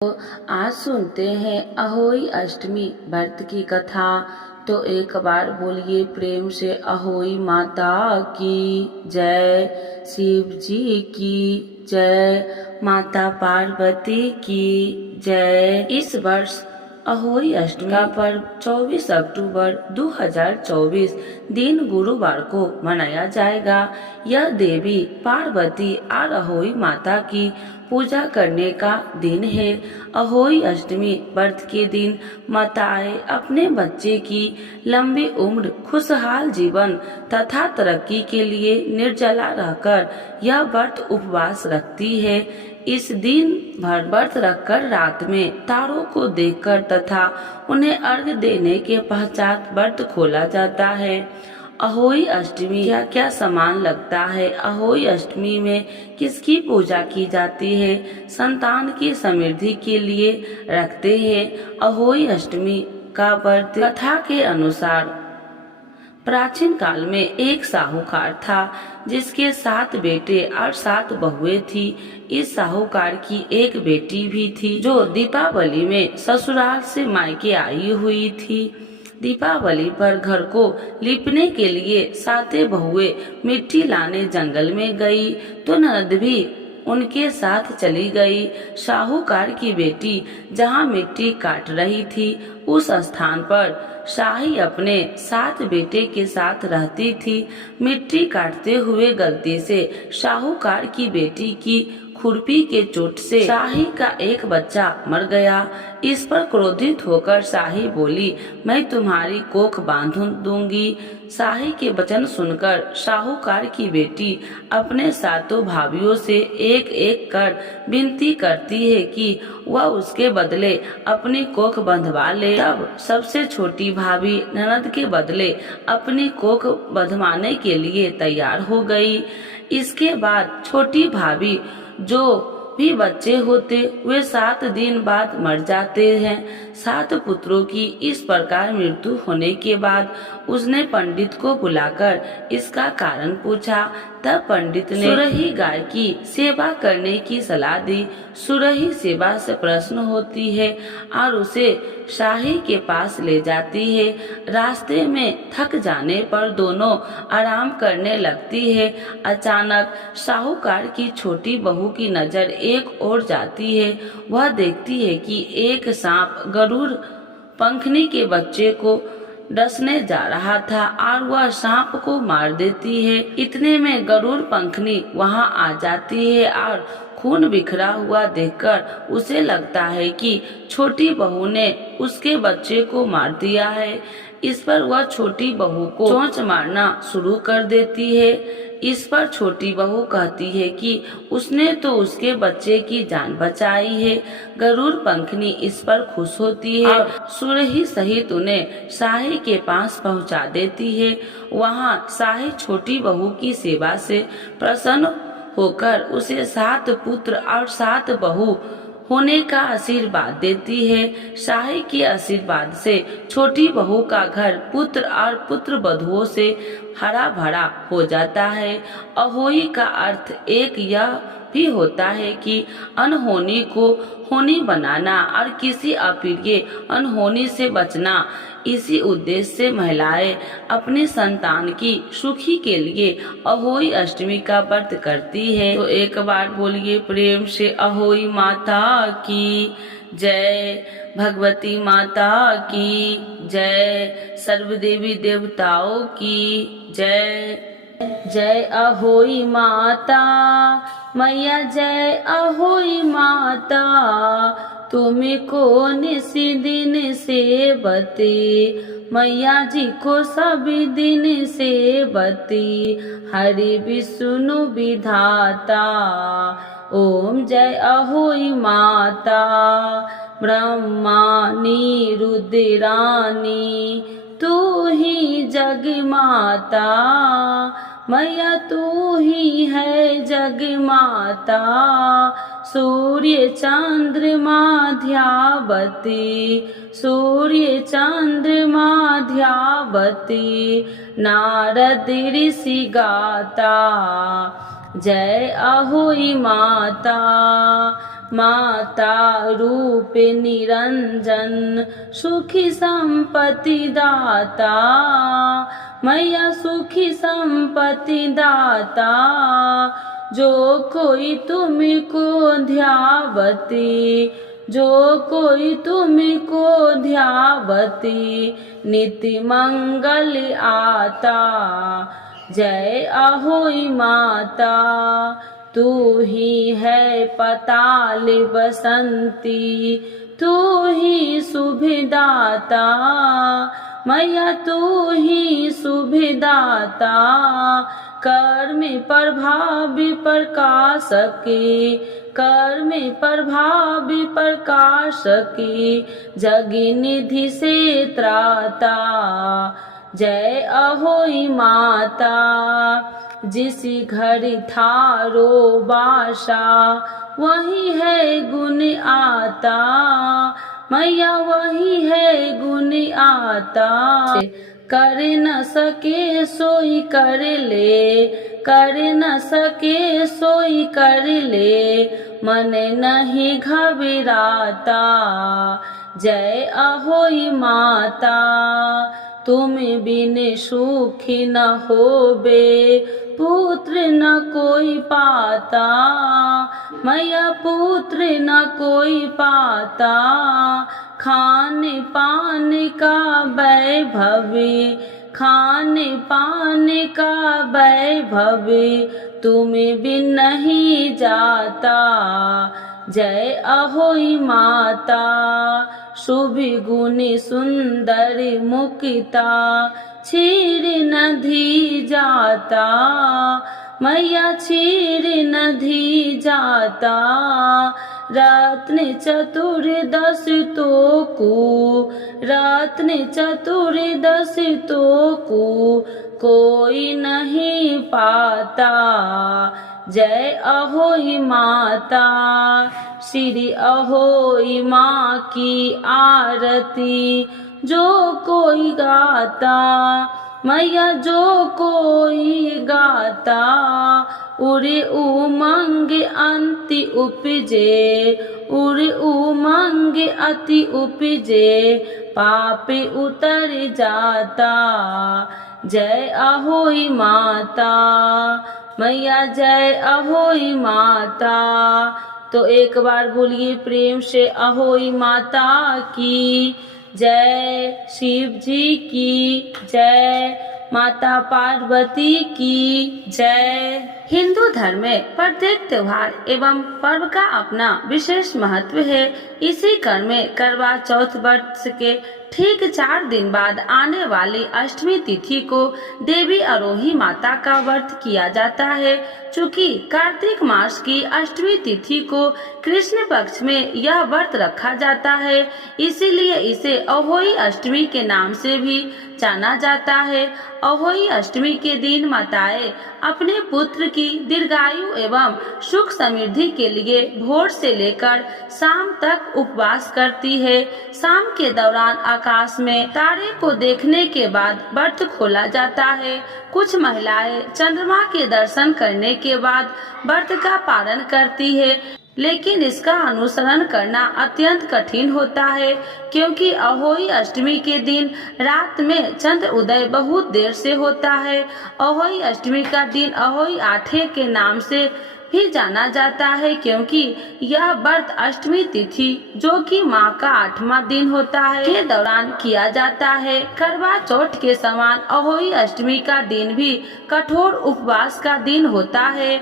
तो आज सुनते हैं अहोई अष्टमी व्रत की कथा। तो एक बार बोलिए प्रेम से अहोई माता की जय, शिव जी की जय, माता पार्वती की जय। इस वर्ष अहोई अष्टमी का पर्व 24 अक्टूबर 2024 दिन गुरुवार को मनाया जाएगा। यह देवी पार्वती और अहोई माता की पूजा करने का दिन है। अहोई अष्टमी व्रत के दिन माताएं अपने बच्चे की लंबी उम्र, खुशहाल जीवन तथा तरक्की के लिए निर्जला रहकर यह व्रत उपवास रखती है। इस दिन भर व्रत रखकर रात में तारों को देखकर तथा उन्हें अर्घ्य देने के पश्चात व्रत खोला जाता है। अहोई अष्टमी क्या क्या सामान लगता है? अहोई अष्टमी में किसकी पूजा की जाती है? संतान की समृद्धि के लिए रखते हैं। अहोई अष्टमी का व्रत कथा के अनुसार प्राचीन काल में एक साहूकार था जिसके 7 बेटे और 7 बहुएं थी। इस साहूकार की एक बेटी भी थी जो दीपावली में ससुराल से मायके आई हुई थी। दीपावली पर घर को लिपने के लिए 7 बहुएं मिट्टी लाने जंगल में गई तो ननद भी उनके साथ चली गई। साहूकार की बेटी जहाँ मिट्टी काट रही थी उस स्थान पर शाही अपने 7 बेटे के साथ रहती थी। मिट्टी काटते हुए गलती से साहूकार की बेटी की खुरपी के चोट से शाही का एक बच्चा मर गया। इस पर क्रोधित होकर शाही बोली, मैं तुम्हारी कोख बांध दूंगी। शाही के वचन सुनकर साहूकार की बेटी अपने 7 भाइयों से एक एक कर विनती करती है कि वह उसके बदले अपनी कोख बंधवा ले। तब सबसे छोटी भाभी ननद के बदले अपनी कोख बंधवाने के लिए तैयार हो गई। इसके बाद छोटी भाभी जो भी बच्चे होते वे 7 दिन बाद मर जाते हैं। 7 पुत्रों की इस प्रकार मृत्यु होने के बाद उसने पंडित को बुलाकर इसका कारण पूछा। तब पंडित ने सुरही गाय की सेवा करने की सलाह दी। सुरही सेवा से प्रसन्न होती है और उसे शाही के पास ले जाती है। रास्ते में थक जाने पर दोनों आराम करने लगती है। अचानक साहूकार की छोटी बहू की नजर एक ओर जाती है। वह देखती है कि एक सांप गरुड़ पंखनी के बच्चे को डसने जा रहा था और वह सांप को मार देती है। इतने में गरुड़ पंखनी वहां आ जाती है और खून बिखरा हुआ देखकर उसे लगता है कि छोटी बहू ने उसके बच्चे को मार दिया है। इस पर वह छोटी बहू को चोंच मारना शुरू कर देती है। इस पर छोटी बहू कहती है कि उसने तो उसके बच्चे की जान बचाई है। गरुड़ पंखनी इस पर खुश होती है और सुरही सहित उन्हें शाही के पास पहुंचा देती है। वहां शाही छोटी बहू की सेवा से प्रसन्न होकर उसे 7 पुत्र और 7 बहू होने का आशीर्वाद देती है। शाही के आशीर्वाद से छोटी बहू का घर पुत्र और पुत्र वधुओं से हरा भरा हो जाता है। अहोई का अर्थ एक यह भी होता है कि अनहोनी को होनी बनाना और किसी अप्रिय अनहोनी से बचना। इसी उद्देश्य से महिलाएं अपनी संतान की सुखी के लिए अहोई अष्टमी का व्रत करती है। तो एक बार बोलिए प्रेम से अहोई माता की जय, भगवती माता की जय, सर्व देवी देवताओं की जय। जय अहोई माता मैया, जय अहोई माता, तुमको निसी दिन से बती, मैया जी को सभी दिन से बती, हरि विष्णु विधाता। ओम जय अहोई माता, ब्रह्मानी रुद्रानी, तू ही जग माता, मैया तू ही है जग माता। सूर्य चंद्रमा ध्यावती, सूर्य चंद्रमा ध्यावती, नारद ऋषि गाता। जय अहोई माता, माता रूप निरंजन सुखी संपत्ति दाता, मैया सुखी संपत्ति दाता। जो कोई तुमको ध्यावती, जो कोई तुमको ध्यावती, नित्य मंगल आता। जय अहोई माता, तू ही है पाताल बसंती, तू ही सुभिदाता, मैया तू ही सुभिदाता। कर्म प्रभाव प्रकाशकी, कर्म प्रभाव प्रकाशकी, जगी निधि से त्राता। जय अहोई माता, जिस घर थारो बासा, वही है गुण आता, मैया वही है गुण आता। कर न सके सोई कर ले, कर न सके सोई कर ले, मन नहीं घबराता। जय अहोई माता, तुम बिन सुखी न होबे, पुत्र न कोई पाता, मैया पुत्र न कोई पाता। खान पान का वैभव, खान पान का वैभव, तुम बिन नहीं जाता। जय अहोई माता, शुभ गुण सुंदर मुक्ता, क्षीर नदी जाता, मैया क्षीर नदी जाता। रत्न चतुर्दश तो को, रत्न चतुर्दश तो को, कोई नहीं पाता। जय अहोई माता, श्री अहोई माँ की आरती जो कोई गाता, मैया जो कोई गाता। उड़े उमंग अंति उपजे, उड़े उमंग अति उपजे, पाप उतर जाता। जय अहोई माता, मैया जय अहोई माता। तो एक बार बोलिए प्रेम से अहोई माता की जय, शिव जी की जय, माता पार्वती की जय। हिंदू धर्म में प्रत्येक त्योहार एवं पर्व का अपना विशेष महत्व है। इसी क्रम में करवा चौथ वर्ष के ठीक 4 दिन बाद आने वाली अष्टमी तिथि को देवी अरोही माता का व्रत किया जाता है। चूँकि कार्तिक मास की अष्टमी तिथि को कृष्ण पक्ष में यह व्रत रखा जाता है, इसीलिए इसे अहोई अष्टमी के नाम से भी जाना जाता है। अहोई अष्टमी के दिन माताएं अपने पुत्र की दीर्घायु एवं सुख समृद्धि के लिए भोर से लेकर शाम तक उपवास करती है। शाम के दौरान आकाश में तारे को देखने के बाद व्रत खोला जाता है। कुछ महिलाएं चंद्रमा के दर्शन करने के बाद व्रत का पालन करती है, लेकिन इसका अनुसरण करना अत्यंत कठिन होता है, क्योंकि अहोई अष्टमी के दिन रात में चंद्र उदय बहुत देर से होता है। अहोई अष्टमी का दिन अहोई आठे के नाम से भी जाना जाता है, क्योंकि यह व्रत अष्टमी तिथि जो कि माह का 8वां दिन होता है के दौरान किया जाता है। करवा चौथ के समान अहोई अष्टमी का दिन भी कठोर उपवास का दिन होता है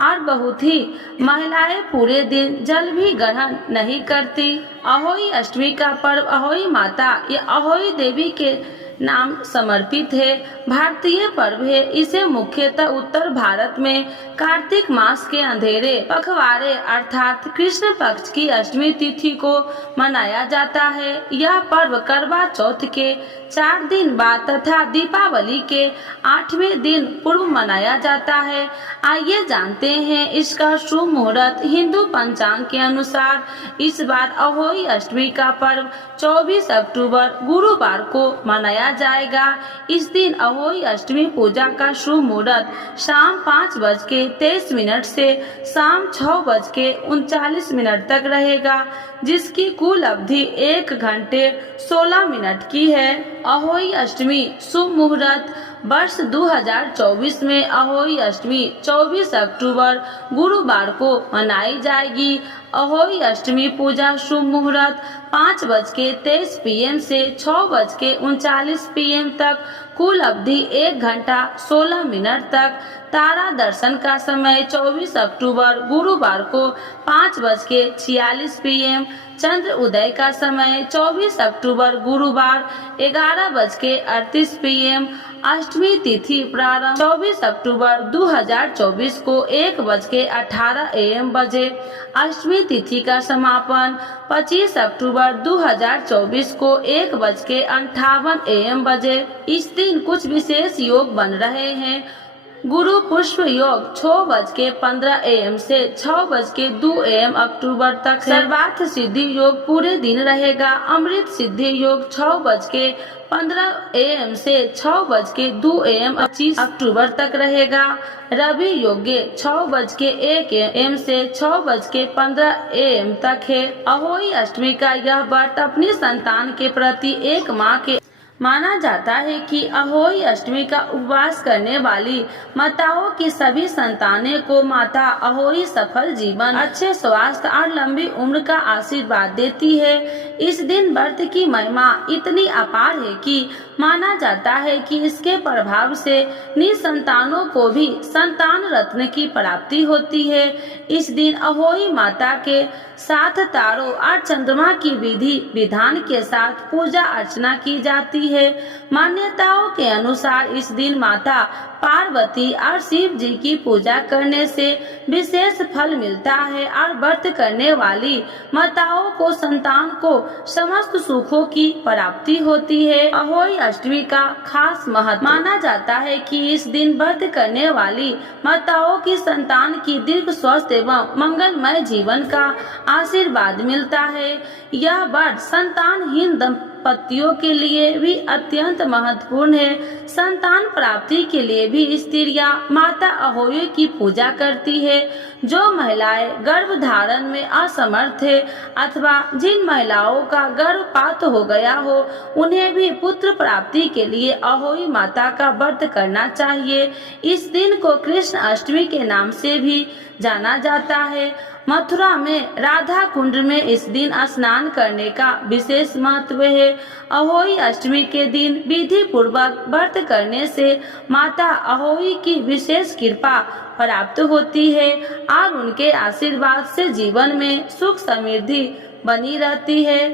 और बहुत ही महिलाएं पूरे दिन जल भी ग्रहण नहीं करती। अहोई अष्टमी का पर्व अहोई माता या अहोई देवी के नाम समर्पित है। भारतीय पर्व है। इसे मुख्यतः उत्तर भारत में कार्तिक मास के अंधेरे पखवाड़े अर्थात कृष्ण पक्ष की अष्टमी तिथि को मनाया जाता है। यह पर्व करवा चौथ के 4 दिन बाद तथा दीपावली के 8वें दिन पूर्व मनाया जाता है। आइए जानते हैं इसका शुभ मुहूर्त। हिंदू पंचांग के अनुसार इस बार अहोई अष्टमी का पर्व 24 अक्टूबर गुरुवार को मनाया जाएगा। इस दिन अहोई अष्टमी पूजा का शुभ मुहूर्त शाम 5:23 से शाम 6:39 तक रहेगा, जिसकी कुल अवधि 1 घंटे 16 मिनट की है। अहोई अष्टमी शुभ मुहूर्त वर्ष 2024 में अहोई अष्टमी 24 अक्टूबर गुरुवार को मनाई जाएगी। अहोई अष्टमी पूजा शुभ मुहूर्त 5:23 PM से 6:39 PM तक, कुल अवधि 1 घंटा 16 मिनट तक। तारा दर्शन का समय 24 अक्टूबर गुरुवार को 5:46 PM। चंद्र उदय का समय 24 अक्टूबर गुरुवार 11:38 PM। अष्टमी तिथि प्रारंभ 24 अक्टूबर 2024 को 1:18 AM बजे। अष्टमी तिथि का समापन 25 अक्टूबर 2024 को 1:58 AM बजे। इस दिन कुछ विशेष योग बन रहे हैं। गुरु पुष्प योग 6:15 AM से 6:02 AM अक्टूबर तक। सर्वार्थ सिद्धि योग पूरे दिन रहेगा। अमृत सिद्धि योग 6:15 AM से 6:02 AM 25 अक्टूबर तक रहेगा। रवि योग्य 6:01 AM से 6:15 AM तक है। अहोई अष्टमी का यह व्रत अपनी संतान के प्रति एक माँ के माना जाता है कि अहोई अष्टमी का उपवास करने वाली माताओं की सभी संतानें को माता अहोई सफल जीवन, अच्छे स्वास्थ्य और लंबी उम्र का आशीर्वाद देती है। इस दिन व्रत की महिमा इतनी अपार है कि माना जाता है कि इसके प्रभाव से निसंतानों को भी संतान रत्न की प्राप्ति होती है। इस दिन अहोई माता के साथ तारों और चंद्रमा की विधि विधान के साथ पूजा अर्चना की जाती है। मान्यताओं के अनुसार इस दिन माता पार्वती और शिव जी की पूजा करने से विशेष फल मिलता है और व्रत करने वाली माताओं को संतान को समस्त सुखों की प्राप्ति होती है। अहोई अष्टमी का खास महत्व माना जाता है कि इस दिन व्रत करने वाली माताओं की संतान की दीर्घ स्वस्थ एवं मंगलमय जीवन का आशीर्वाद मिलता है। यह व्रत संतानहीन दंपतियों के लिए भी अत्यंत महत्वपूर्ण है। संतान प्राप्ति के लिए भी स्त्रियां माता अहोई की पूजा करती है। जो महिलाएं गर्भ धारण में असमर्थ है अथवा जिन महिलाओं का गर्भपात हो गया हो, उन्हें भी पुत्र प्राप्ति के लिए अहोई माता का व्रत करना चाहिए। इस दिन को कृष्ण अष्टमी के नाम से भी जाना जाता है। मथुरा में राधा कुंड में इस दिन स्नान करने का विशेष महत्व है। अहोई अष्टमी के दिन विधि पूर्वक व्रत करने से माता अहोई की विशेष कृपा प्राप्त होती है और उनके आशीर्वाद से जीवन में सुख समृद्धि बनी रहती है।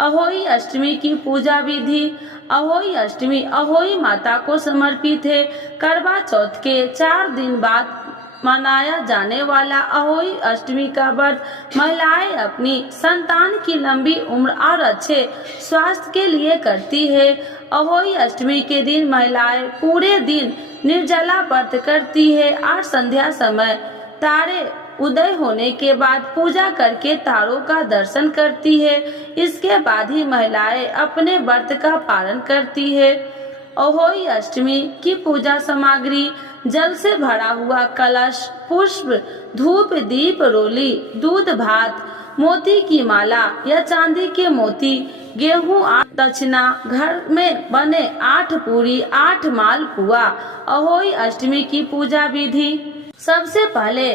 अहोई अष्टमी की पूजा विधि। अहोई अष्टमी अहोई माता को समर्पित है। करवा चौथ के 4 दिन बाद मनाया जाने वाला अहोई अष्टमी का व्रत महिलाएं अपनी संतान की लंबी उम्र और अच्छे स्वास्थ्य के लिए करती है। अहोई अष्टमी के दिन महिलाएं पूरे दिन निर्जला व्रत करती है और संध्या समय तारे उदय होने के बाद पूजा करके तारों का दर्शन करती है। इसके बाद ही महिलाएं अपने व्रत का पालन करती है। अहोई अष्टमी की पूजा सामग्री: जल से भरा हुआ कलश, पुष्प, धूप, दीप, रोली, दूध, भात, मोती की माला या चांदी के मोती, गेहूं और दक्षिणा, घर में बने 8 पूरी, 8 मालपुआ। अहोई अष्टमी की पूजा विधि: सबसे पहले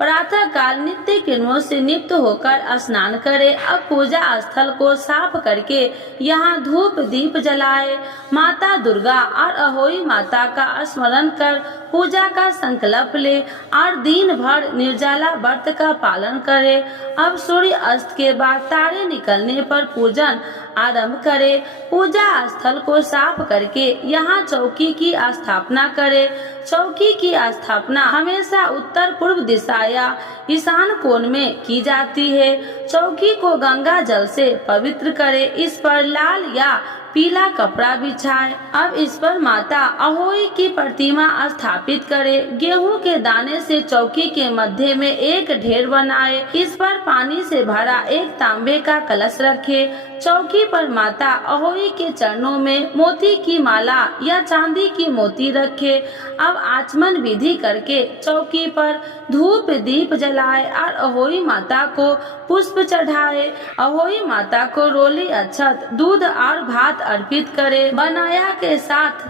प्रातः काल नित्य कर्मों से निवृत्त होकर स्नान करें। अब पूजा स्थल को साफ करके यहाँ धूप दीप जलाए। माता दुर्गा और अहोई माता का स्मरण कर पूजा का संकल्प ले और दिन भर निर्जला व्रत का पालन करे। अब सूर्य अस्त के बाद तारे निकलने पर पूजन आरंभ करें। पूजा स्थल को साफ करके यहाँ चौकी की स्थापना करें। चौकी की स्थापना हमेशा उत्तर पूर्व दिशा या ईशान कोण में की जाती है। चौकी को गंगा जल से पवित्र करें। इस पर लाल या पीला कपड़ा बिछाए। अब इस पर माता अहोई की प्रतिमा स्थापित करे। गेहूं के दाने से चौकी के मध्य में एक ढेर बनाए। इस पर पानी से भरा एक तांबे का कलश रखे। चौकी पर माता अहोई के चरणों में मोती की माला या चांदी की मोती रखे। अब आचमन विधि करके चौकी पर धूप दीप जलाए और अहोई माता को पुष्प चढ़ाए। अहोई माता को रोली अक्षत दूध और भात अर्पित करे। बनाया के साथ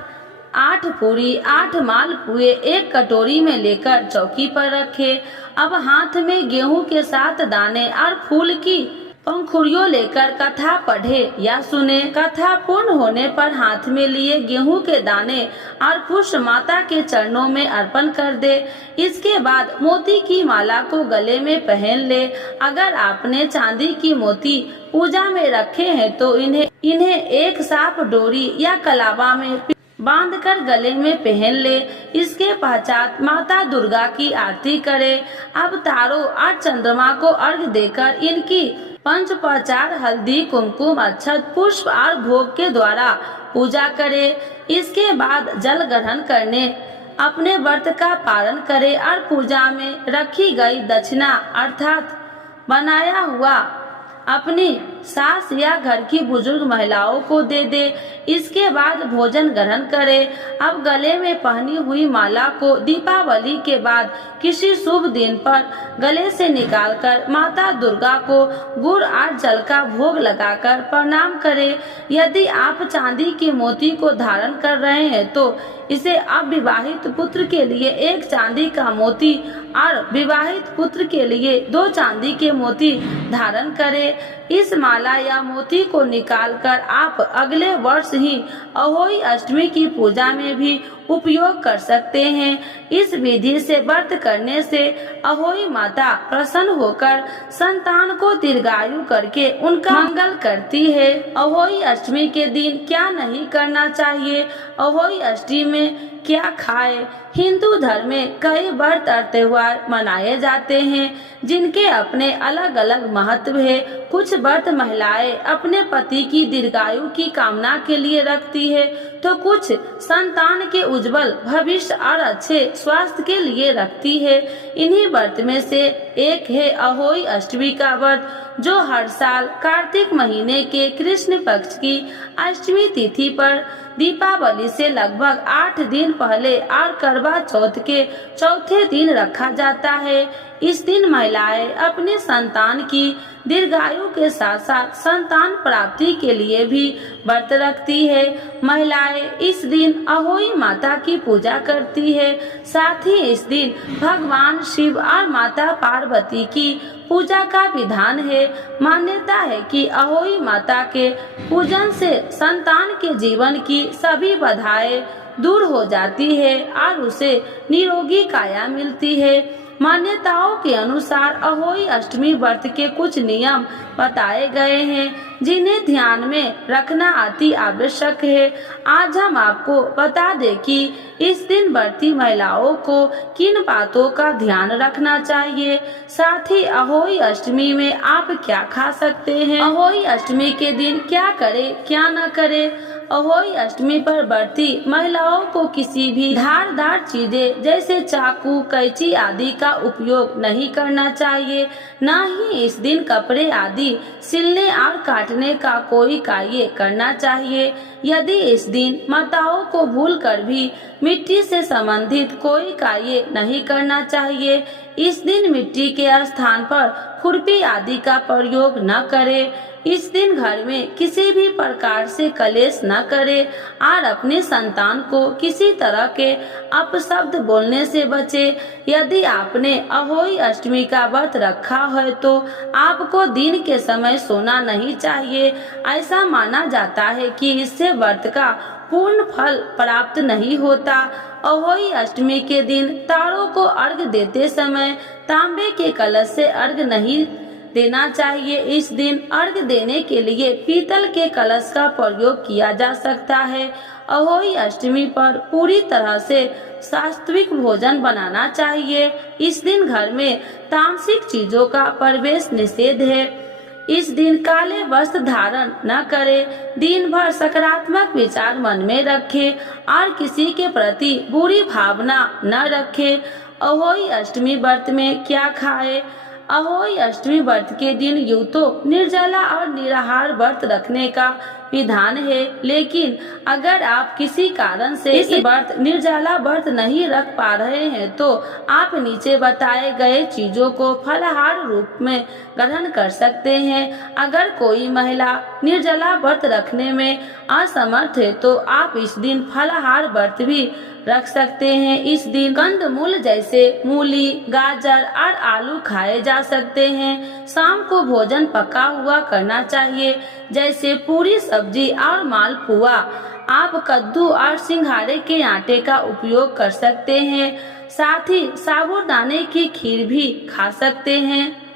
8 पूरी 8 मालपुए एक कटोरी में लेकर चौकी पर रखे। अब हाथ में गेहूं के 7 दाने और फूल की पंखुड़ियों लेकर कथा पढ़े या सुने। कथा पूर्ण होने पर हाथ में लिए गेहूं के दाने और पुष्प माता के चरणों में अर्पण कर दे। इसके बाद मोती की माला को गले में पहन ले। अगर आपने चांदी की मोती पूजा में रखे हैं तो इन्हें एक साफ डोरी या कलावा में बांधकर गले में पहन ले। इसके पश्चात माता दुर्गा की आरती करे। अब तारों और चंद्रमा को अर्घ देकर इनकी पंचोपचार हल्दी कुमकुम अक्षत पुष्प और भोग के द्वारा पूजा करे। इसके बाद जल ग्रहण करने अपने व्रत का पालन करे और पूजा में रखी गई दक्षिणा अर्थात बनाया हुआ अपनी सास या घर की बुजुर्ग महिलाओं को दे दे। इसके बाद भोजन ग्रहण करे। अब गले में पहनी हुई माला को दीपावली के बाद किसी शुभ दिन पर गले से निकालकर माता दुर्गा को गुड़ और जल का भोग लगाकर प्रणाम करे। यदि आप चांदी की मोती को धारण कर रहे हैं तो इसे अविवाहित पुत्र के लिए 1 चांदी का मोती और विवाहित पुत्र के लिए 2 चांदी के मोती धारण करें। इस माला या मोती को निकालकर आप अगले वर्ष ही अहोई अष्टमी की पूजा में भी उपयोग कर सकते हैं। इस विधि से व्रत करने से अहोई माता प्रसन्न होकर संतान को दीर्घायु करके उनका मंगल करती है। अहोई अष्टमी के दिन क्या नहीं करना चाहिए, अहोई अष्टमी में क्या खाए। हिंदू धर्म में कई व्रत और त्योहार मनाए जाते हैं जिनके अपने अलग अलग महत्व है। कुछ व्रत महिलाएं अपने पति की दीर्घायु की कामना के लिए रखती है तो कुछ संतान के उज्जवल भविष्य और अच्छे स्वास्थ्य के लिए रखती है। इन्हीं व्रत में से एक है अहोई अष्टमी का व्रत जो हर साल कार्तिक महीने के कृष्ण पक्ष की अष्टमी तिथि पर दीपावली से लगभग 8 दिन पहले और करवा चौथ के चौथे दिन रखा जाता है। इस दिन महिलाएं अपने संतान की दीर्घायु के साथ साथ संतान प्राप्ति के लिए भी व्रत रखती है। महिलाएं इस दिन अहोई माता की पूजा करती है। साथ ही इस दिन भगवान शिव और माता पार्वती की पूजा का विधान है। मान्यता है कि अहोई माता के पूजन से संतान के जीवन की सभी बाधाएं दूर हो जाती है और उसे निरोगी काया मिलती है। मान्यताओं के अनुसार अहोई अष्टमी व्रत के कुछ नियम बताए गए हैं जिन्हें ध्यान में रखना अति आवश्यक है। आज हम आपको बता दें कि इस दिन व्रती महिलाओं को किन बातों का ध्यान रखना चाहिए। साथ ही अहोई अष्टमी में आप क्या खा सकते हैं, अहोई अष्टमी के दिन क्या करें क्या न करें। अहोई अष्टमी पर व्रती महिलाओं को किसी भी धारदार चीजें जैसे चाकू कैंची आदि का उपयोग नहीं करना चाहिए। न ही इस दिन कपड़े आदि सिलने और काटने का कोई कार्य करना चाहिए। यदि इस दिन माताओं को भूलकर भी मिट्टी से संबंधित कोई कार्य नहीं करना चाहिए। इस दिन मिट्टी के स्थान पर खुरपी आदि का प्रयोग न करें। इस दिन घर में किसी भी प्रकार से कलेश न करें और अपने संतान को किसी तरह के अपशब्द बोलने से बचे। यदि आपने अहोई अष्टमी का व्रत रखा है तो आपको दिन के समय सोना नहीं चाहिए। ऐसा माना जाता है कि इससे व्रत का पूर्ण फल प्राप्त नहीं होता। अहोई अष्टमी के दिन तारों को अर्घ देते समय तांबे के कलश से अर्घ नहीं देना चाहिए। इस दिन अर्घ देने के लिए पीतल के कलश का प्रयोग किया जा सकता है। अहोई अष्टमी पर पूरी तरह से सात्विक भोजन बनाना चाहिए। इस दिन घर में तामसिक चीजों का प्रवेश निषेध है। इस दिन काले वस्त्र धारण न करें। दिन भर सकारात्मक विचार मन में रखें और किसी के प्रति बुरी भावना न रखें। अहोई अष्टमी व्रत में क्या खाएं? अहोई अष्टमी व्रत के दिन यूं तो निर्जला और निराहार व्रत रखने का विधान है, लेकिन अगर आप किसी कारण से इस व्रत निर्जला व्रत नहीं रख पा रहे हैं तो आप नीचे बताए गए चीजों को फलाहार रूप में ग्रहण कर सकते हैं। अगर कोई महिला निर्जला व्रत रखने में असमर्थ है तो आप इस दिन फलाहार व्रत भी रख सकते हैं। इस दिन कंदमूल जैसे मूली, गाजर और आलू खाए जा सकते हैं। शाम को भोजन पका हुआ करना चाहिए, जैसे पूरी, सब्जी और मालपुआ। आप कद्दू और सिंघाड़े के आटे का उपयोग कर सकते हैं। साथ ही साबूदाने की खीर भी खा सकते हैं।